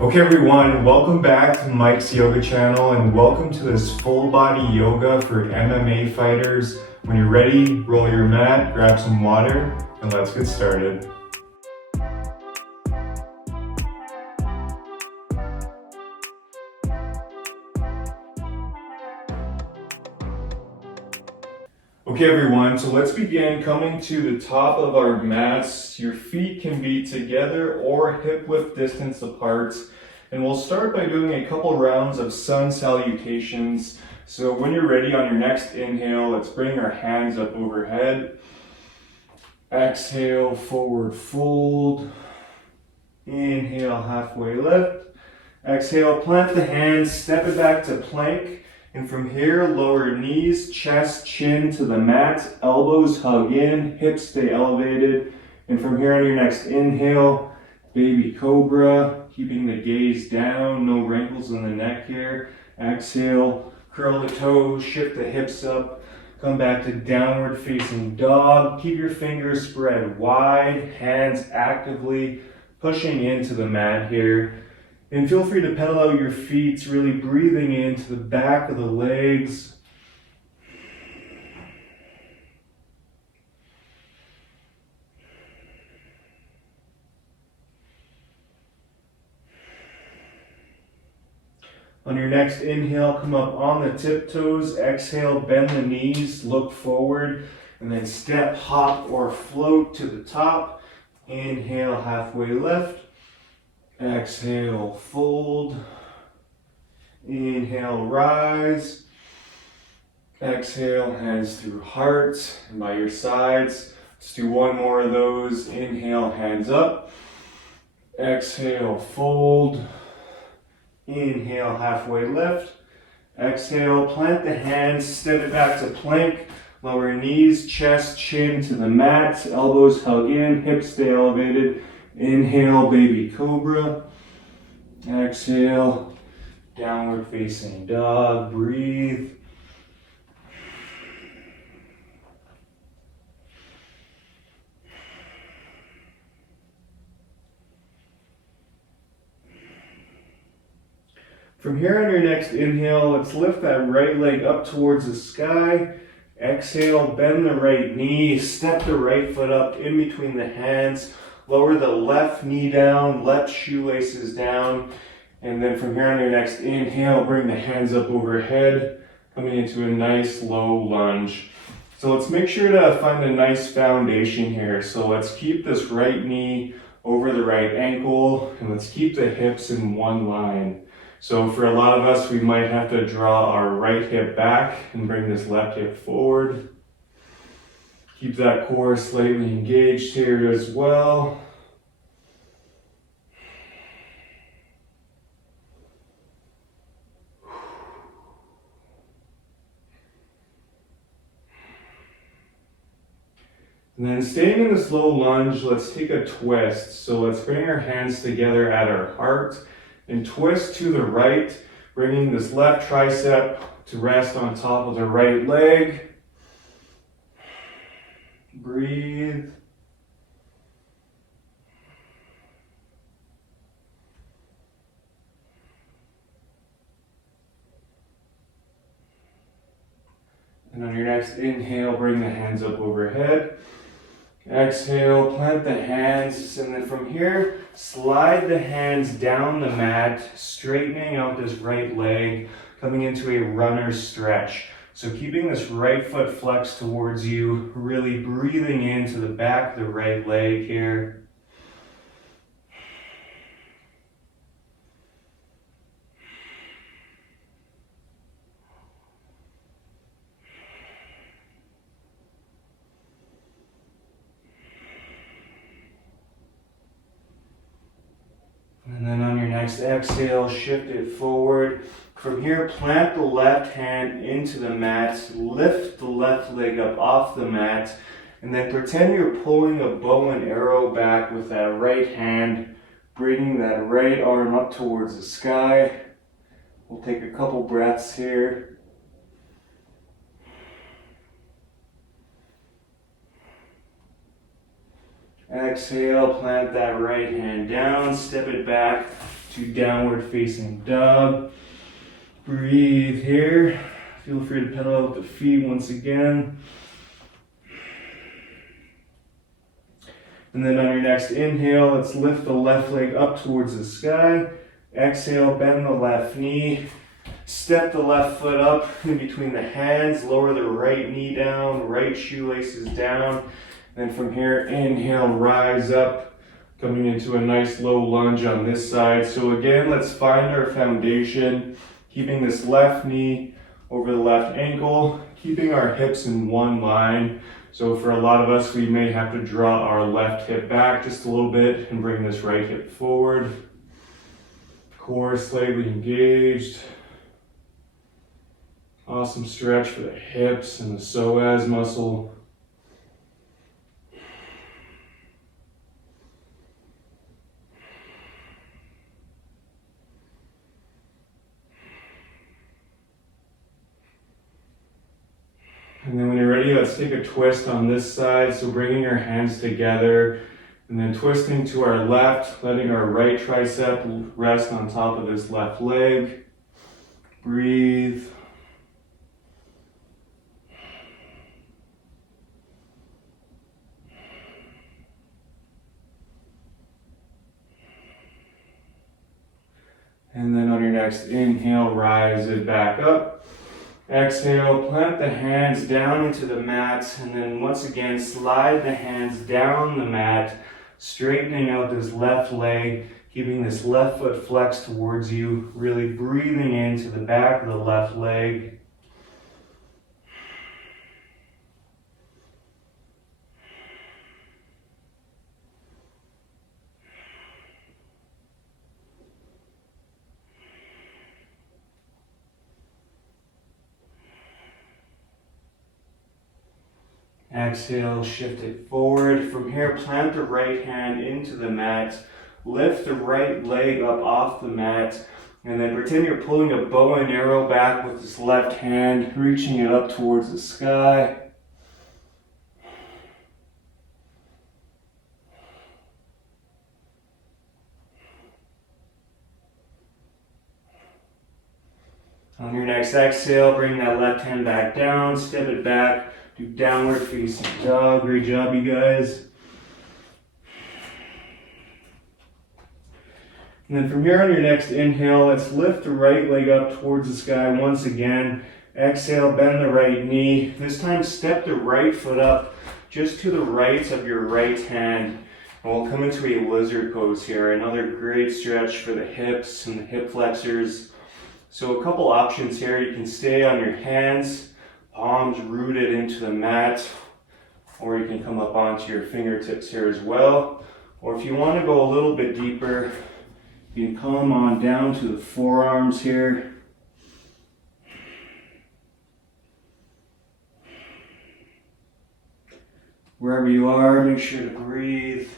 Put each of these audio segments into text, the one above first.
Okay everyone, welcome back to Mike's Yoga channel and welcome to this full body yoga for MMA fighters. When you're ready, roll your mat, grab some water, and let's get started. Okay everyone, so let's begin coming to the top of our mats. Your feet can be together or hip width distance apart. And we'll start by doing a couple rounds of sun salutations. So when you're ready on your next inhale, let's bring our hands up overhead. Exhale, forward fold. Inhale, halfway lift. Exhale, plant the hands, step it back to plank. And from here, lower knees, chest, chin to the mat, elbows hug in, hips stay elevated. And from here on your next inhale, baby cobra, keeping the gaze down, no wrinkles in the neck here. Exhale, curl the toes, shift the hips up, come back to downward facing dog. Keep your fingers spread wide, hands actively pushing into the mat here. And feel free to pedal out your feet, really breathing into the back of the legs. On your next inhale, come up on the tiptoes. Exhale, bend the knees, look forward, and then step, hop, or float to the top. Inhale, halfway lift. Exhale, fold. Inhale, rise. Exhale, hands through heart and by your sides. Let's do one more of those. Inhale, hands up. Exhale, fold. Inhale, halfway lift. Exhale, plant the hands, step it back to plank. Lower knees, chest, chin to the mat. Elbows hug in, hips stay elevated. Inhale, baby cobra. Exhale, downward facing dog. Breathe. From here on your next inhale, let's lift that right leg up towards the sky. Exhale, bend the right knee, step the right foot up in between the hands. Lower the left knee down, left shoelaces down. And then from here on your next inhale, bring the hands up overhead, coming into a nice low lunge. So let's make sure to find a nice foundation here. So let's keep this right knee over the right ankle, and let's keep the hips in one line. So for a lot of us, we might have to draw our right hip back and bring this left hip forward. Keep that core slightly engaged here as well. And then staying in this low lunge, let's take a twist. So let's bring our hands together at our heart and twist to the right, bringing this left tricep to rest on top of the right leg. Breathe. And on your next inhale, bring the hands up overhead. Exhale, plant the hands, and then from here, slide the hands down the mat, straightening out this right leg, coming into a runner stretch. So keeping this right foot flexed towards you, really breathing into the back of the right leg here. And then on your next exhale, shift it forward. From here, plant the left hand into the mat, lift the left leg up off the mat, and then pretend you're pulling a bow and arrow back with that right hand, bringing that right arm up towards the sky. We'll take a couple breaths here. Exhale, plant that right hand down, step it back to downward facing dog. Breathe here. Feel free to pedal out the feet once again. And then on your next inhale, let's lift the left leg up towards the sky. Exhale, bend the left knee. Step the left foot up in between the hands. Lower the right knee down, right shoelaces down. Then from here, inhale, rise up, coming into a nice low lunge on this side. So again, let's find our foundation, keeping this left knee over the left ankle, keeping our hips in one line. So for a lot of us, we may have to draw our left hip back just a little bit and bring this right hip forward. Core slightly engaged. Awesome stretch for the hips and the psoas muscle. And then when you're ready, let's take a twist on this side. So bringing your hands together and then twisting to our left, letting our right tricep rest on top of this left leg. Breathe. And then on your next inhale, rise it back up. Exhale, plant the hands down into the mat, and then once again, slide the hands down the mat, straightening out this left leg, keeping this left foot flexed towards you, really breathing into the back of the left leg. Exhale, shift it forward. From here, plant the right hand into the mat. Lift the right leg up off the mat. And then pretend you're pulling a bow and arrow back with this left hand, reaching it up towards the sky. On your next exhale, bring that left hand back down, step it back. Do downward facing dog. Great job, you guys. And then from here on your next inhale, let's lift the right leg up towards the sky once again. Exhale, bend the right knee. This time, step the right foot up just to the right of your right hand. And we'll come into a lizard pose here. Another great stretch for the hips and the hip flexors. So a couple options here. You can stay on your hands, palms rooted into the mat, or you can come up onto your fingertips here as well. Or if you want to go a little bit deeper, you can come on down to the forearms here. Wherever you are, make sure to breathe.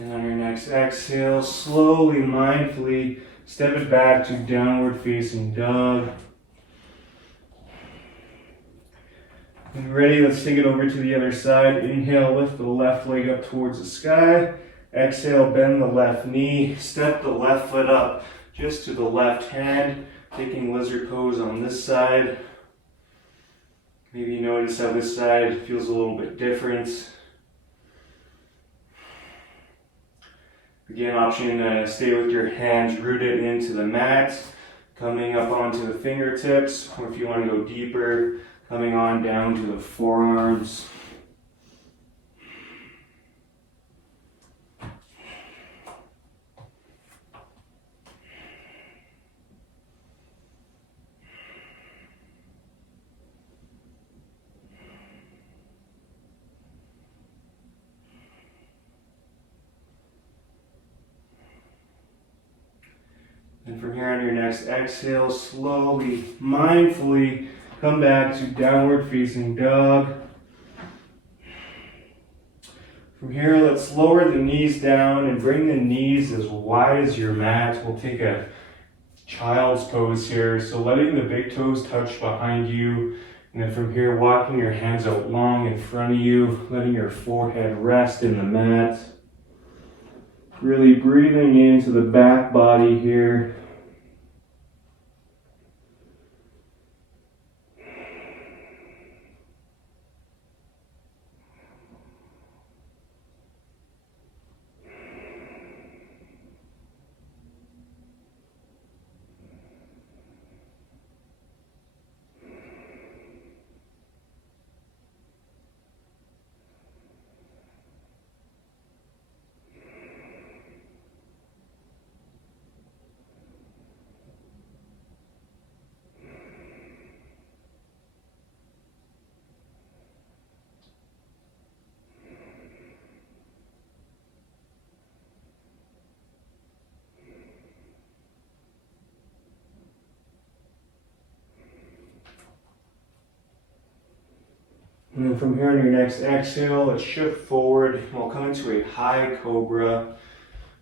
And on your next exhale, slowly, mindfully, step it back to downward facing dog. When you're ready, let's take it over to the other side. Inhale, lift the left leg up towards the sky. Exhale, bend the left knee. Step the left foot up just to the left hand, taking lizard pose on this side. Maybe you notice how this side feels a little bit different. Again, option to stay with your hands rooted into the mat, coming up onto the fingertips, or if you want to go deeper, coming on down to the forearms. And from here on your next exhale, slowly, mindfully, come back to downward facing dog. From here, let's lower the knees down and bring the knees as wide as your mat. We'll take a child's pose here. So letting the big toes touch behind you. And then from here, walking your hands out long in front of you, letting your forehead rest in the mat. Really breathing into the back body here. And then from here on your next exhale, let's shift forward and we'll come into a high cobra.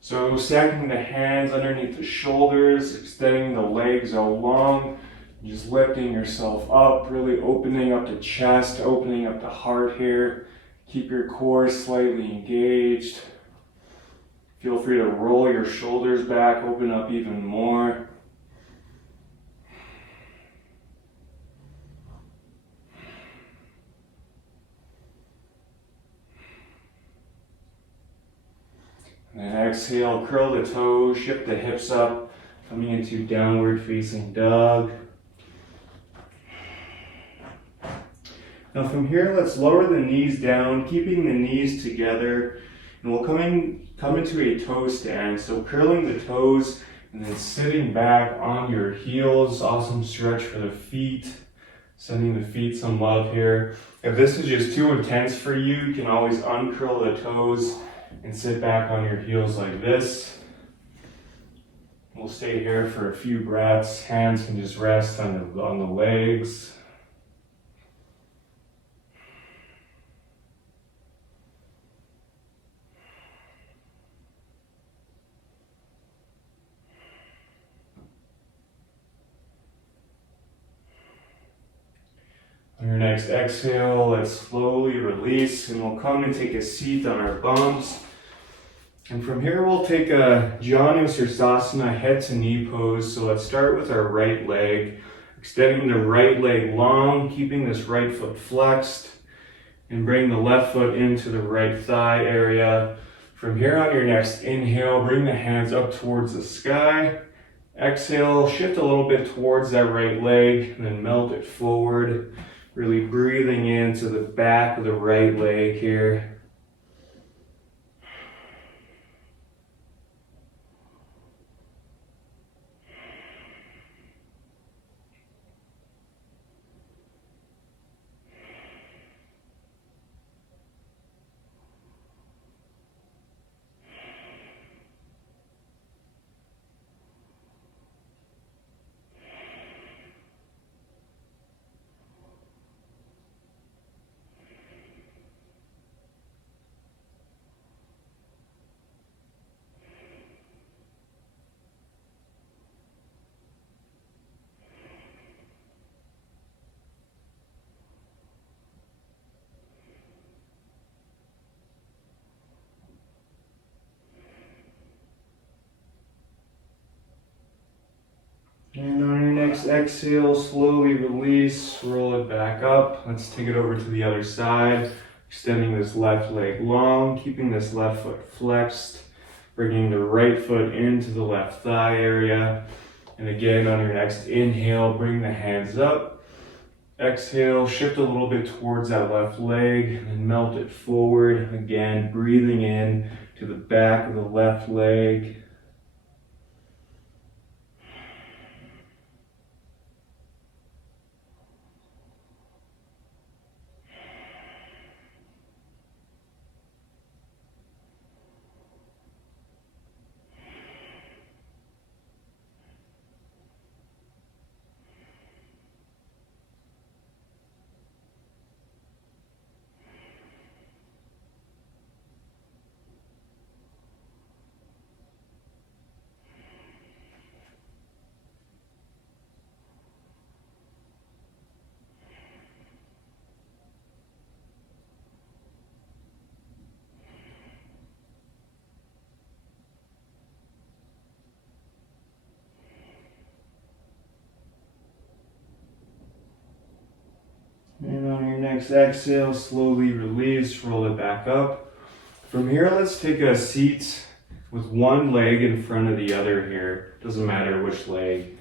So stacking the hands underneath the shoulders, extending the legs out long, just lifting yourself up, really opening up the chest, opening up the heart here. Keep your core slightly engaged. Feel free to roll your shoulders back, open up even more. And then exhale, curl the toes, shift the hips up, coming into downward facing dog. Now from here, let's lower the knees down, keeping the knees together, and we'll come into a toe stand. So curling the toes and then sitting back on your heels. Awesome stretch for the feet. Sending the feet some love here. If this is just too intense for you, you can always uncurl the toes and sit back on your heels like this. We'll stay here for a few breaths. Hands can just rest on the legs. On your next exhale, let's slowly release and we'll come and take a seat on our bums. And from here, we'll take a Janu Sirsasana head to knee pose. So let's start with our right leg, extending the right leg long, keeping this right foot flexed, and bring the left foot into the right thigh area. From here on your next inhale, bring the hands up towards the sky. Exhale, shift a little bit towards that right leg, and then melt it forward. Really breathing into the back of the right leg here. And on your next exhale, slowly release, roll it back up. Let's take it over to the other side, extending this left leg long, keeping this left foot flexed, bringing the right foot into the left thigh area. And again, on your next inhale, bring the hands up. Exhale, shift a little bit towards that left leg and melt it forward. Again, breathing in to the back of the left leg. Next exhale, slowly release, roll it back up. From here, let's take a seat with one leg in front of the other here. Doesn't matter which leg.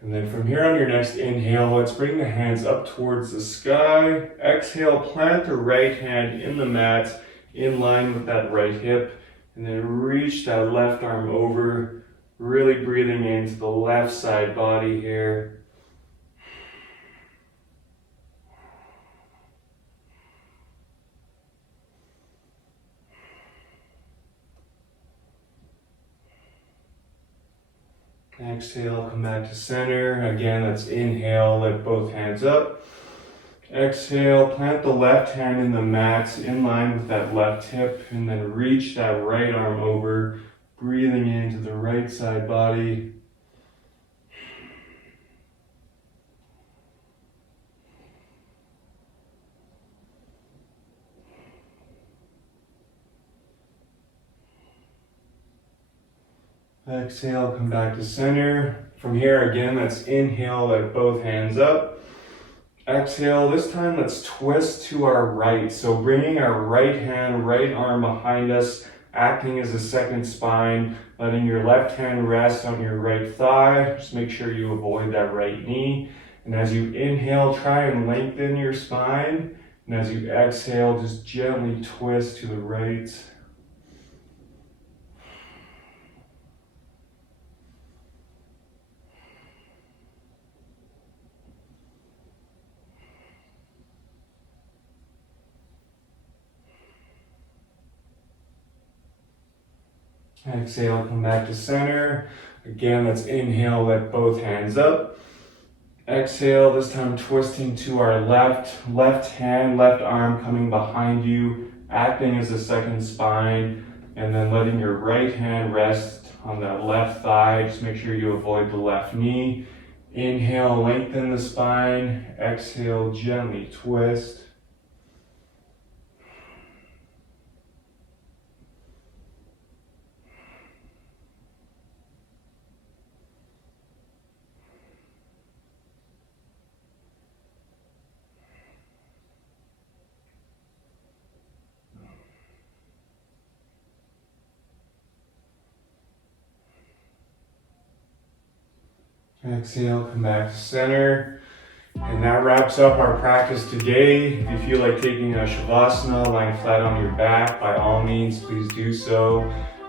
And then from here on your next inhale, let's bring the hands up towards the sky. Exhale, plant the right hand in the mat in line with that right hip. And then reach that left arm over, really breathing into the left side body here. Exhale, come back to center. Again, let's inhale, lift both hands up. Exhale, plant the left hand in the mat in line with that left hip, and then reach that right arm over, breathing into the right side body. Exhale, come back to center. From here, again, let's inhale, lift both hands up. Exhale, this time let's twist to our right. So bringing our right hand, right arm behind us, acting as a second spine, letting your left hand rest on your right thigh. Just make sure you avoid that right knee. And as you inhale, try and lengthen your spine. And as you exhale, just gently twist to the right. Exhale, come back to center. Again, let's inhale, lift both hands up. Exhale, this time twisting to our left hand, left arm coming behind you, acting as a second spine, and then letting your right hand rest on that left thigh. Just make sure you avoid the left knee. Inhale, lengthen the spine. Exhale, gently twist. Exhale, come back to center. And that wraps up our practice today. If you feel like taking a Shavasana, lying flat on your back, by all means, please do so.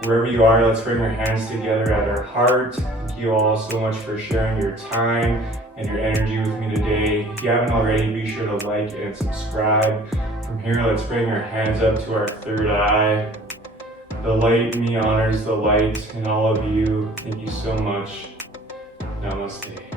Wherever you are, let's bring our hands together at our heart. Thank you all so much for sharing your time and your energy with me today. If you haven't already, be sure to like and subscribe. From here, let's bring our hands up to our third eye. The light in me honors the light in all of you. Thank you so much. Namaste.